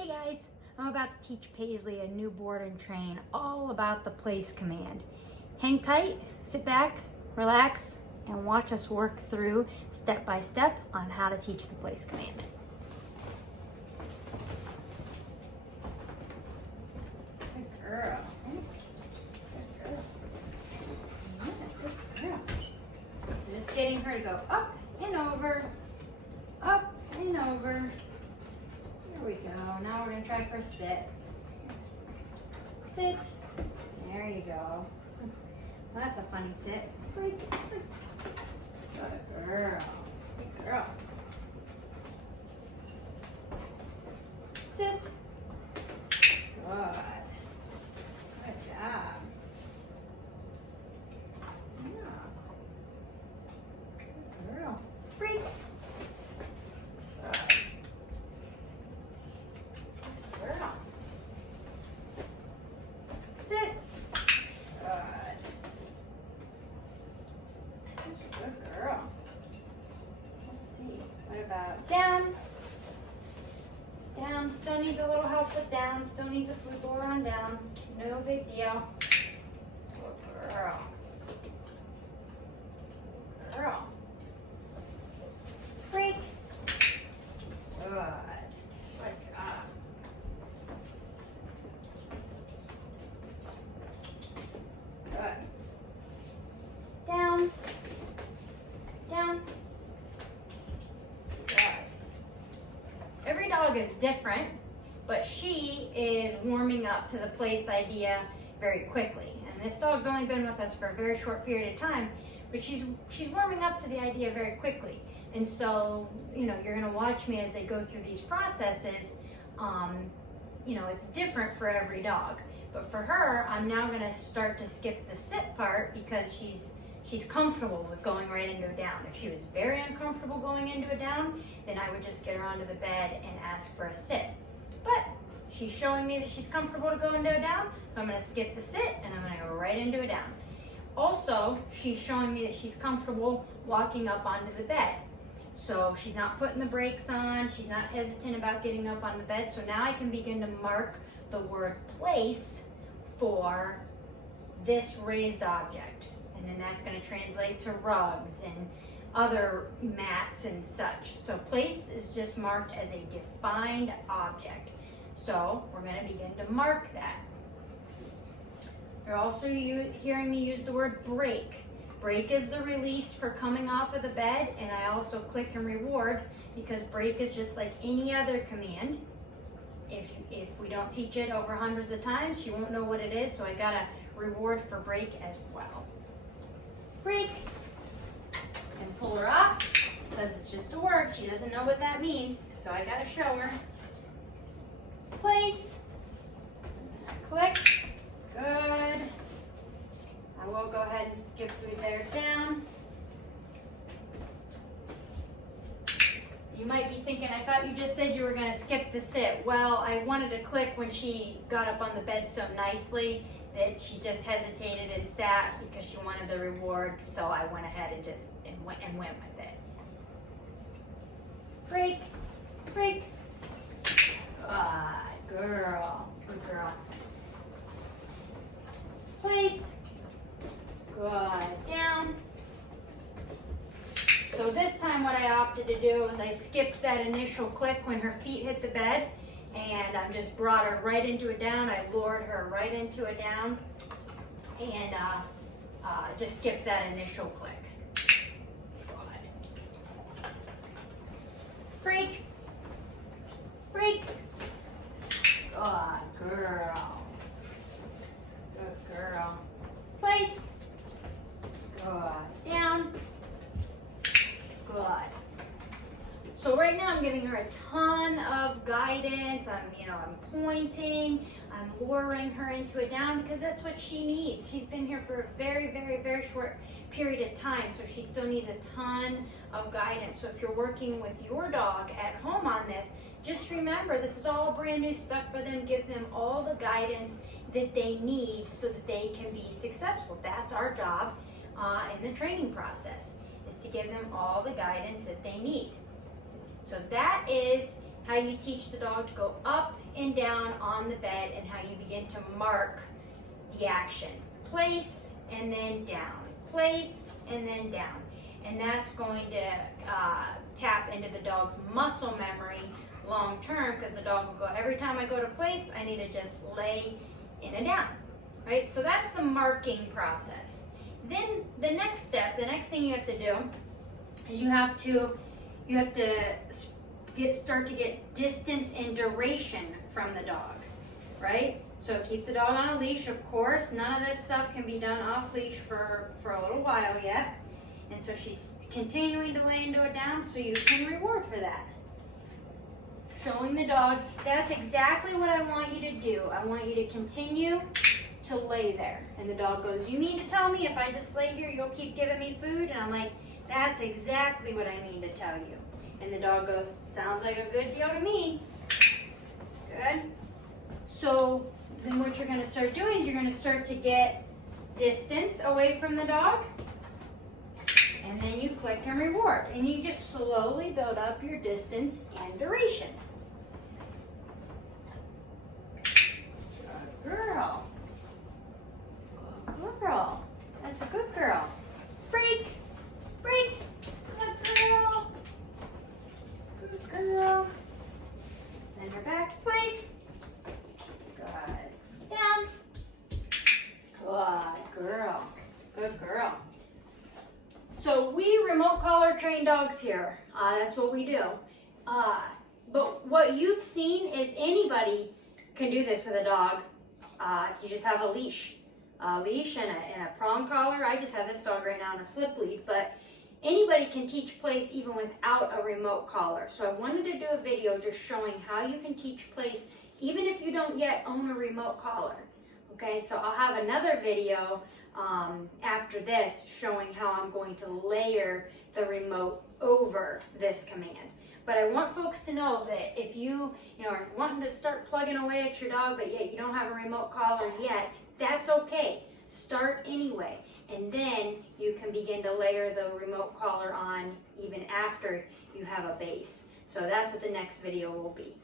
Hey guys, I'm about to teach Paisley a new board and train all about the place command. Hang tight, sit back, relax, and watch us work through step by step on how to teach the place command. Good girl. Good girl. Yes, good girl. Just getting her to go up and over, up and over. There we go. Now we're going to try for a sit. Sit. There you go. Well, that's a funny sit. Good girl. Good girl. Sit. Good. Good job. Yeah. Good girl. Breathe. Sit. Good. Good girl. Let's see. What about down? Down. Still needs a little help with down. Still needs a food bowl on down. No big deal. Good girl. Girl. Break. Good. Good job. Good. Down. Down. Good. Every dog is different, but she is warming up to the place idea very quickly. And this dog's only been with us for a very short period of time, but she's warming up to the idea very quickly. And so, you're gonna watch me as I go through these processes. It's different for every dog. But for her, I'm now gonna start to skip the sit part because she's comfortable with going right into a down. If she was very uncomfortable going into a down, then I would just get her onto the bed and ask for a sit. But she's showing me that she's comfortable to go into a down, so I'm gonna skip the sit and I'm gonna go right into a down. Also, she's showing me that she's comfortable walking up onto the bed. So she's not putting the brakes on, she's not hesitant about getting up on the bed, so now I can begin to mark the word place for this raised object. And then that's going to translate to rugs and other mats and such. So place is just marked as a defined object. So we're going to begin to mark that. You're also hearing me use the word break. Break is the release for coming off of the bed, and I also click and reward because break is just like any other command. If we don't teach it over hundreds of times, she won't know what it is, so I gotta reward for break as well. Break, and pull her off, because it's just a word, she doesn't know what that means, so I gotta show her. Place, click, good. I will go ahead and give food there down. You might be thinking, I thought you just said you were going to skip the sit. Well, I wanted to click when she got up on the bed so nicely that she just hesitated and sat because she wanted the reward. So I went ahead and went with it. Break, break. Good girl, good girl. Place. Good. Down. So this time what I opted to do is I skipped that initial click when her feet hit the bed, and I just brought her right into a down. I lured her right into a down and just skipped that initial click. Good. Break. Break. Good girl. Good girl. Place. Good. Down. Good. So right now I'm giving her a ton of guidance. I'm pointing, I'm luring her into a down because that's what she needs. She's been here for a very, very, very short period of time, so she still needs a ton of guidance. So if you're working with your dog at home on this, just remember this is all brand new stuff for them. Give them all the guidance that they need so that they can be successful. That's our job in the training process, is to give them all the guidance that they need. So that is how you teach the dog to go up and down on the bed and how you begin to mark the action. Place and then down, place and then down. And that's going to tap into the dog's muscle memory long term, because the dog will go, every time I go to place, I need to just lay in and down, right? So that's the marking process. Then the next step, the next thing you have to do is you have to start to get distance and duration from the dog, right? So keep the dog on a leash, of course. None of this stuff can be done off leash for a little while yet. And so she's continuing to lay into it down, so you can reward for that. Showing the dog, that's exactly what I want you to do. I want you to continue to lay there. And the dog goes, you mean to tell me if I just lay here, you'll keep giving me food? And I'm like, that's exactly what I mean to tell you. And the dog goes, sounds like a good deal to me. Good. So then what you're going to start doing is you're going to start to get distance away from the dog. And then you click and reward. And you just slowly build up your distance and duration. Good girl. Good girl. That's a good girl. Break. Break. Good girl. Good girl. Send her back. Place. Good. Down. Good girl. Good girl. So we remote collar train dogs here. That's what we do. But what you've seen is anybody can do this with a dog. If you just have a leash. A leash and a prong collar. I just have this dog right now in a slip lead, but anybody can teach place even without a remote collar. So I wanted to do a video just showing how you can teach place even if you don't yet own a remote collar. Okay, so I'll have another video after this showing how I'm going to layer the remote over this command. But I want folks to know that if you are wanting to start plugging away at your dog, but yet you don't have a remote collar yet, that's okay. Start anyway, and then you can begin to layer the remote collar on even after you have a base. So that's what the next video will be.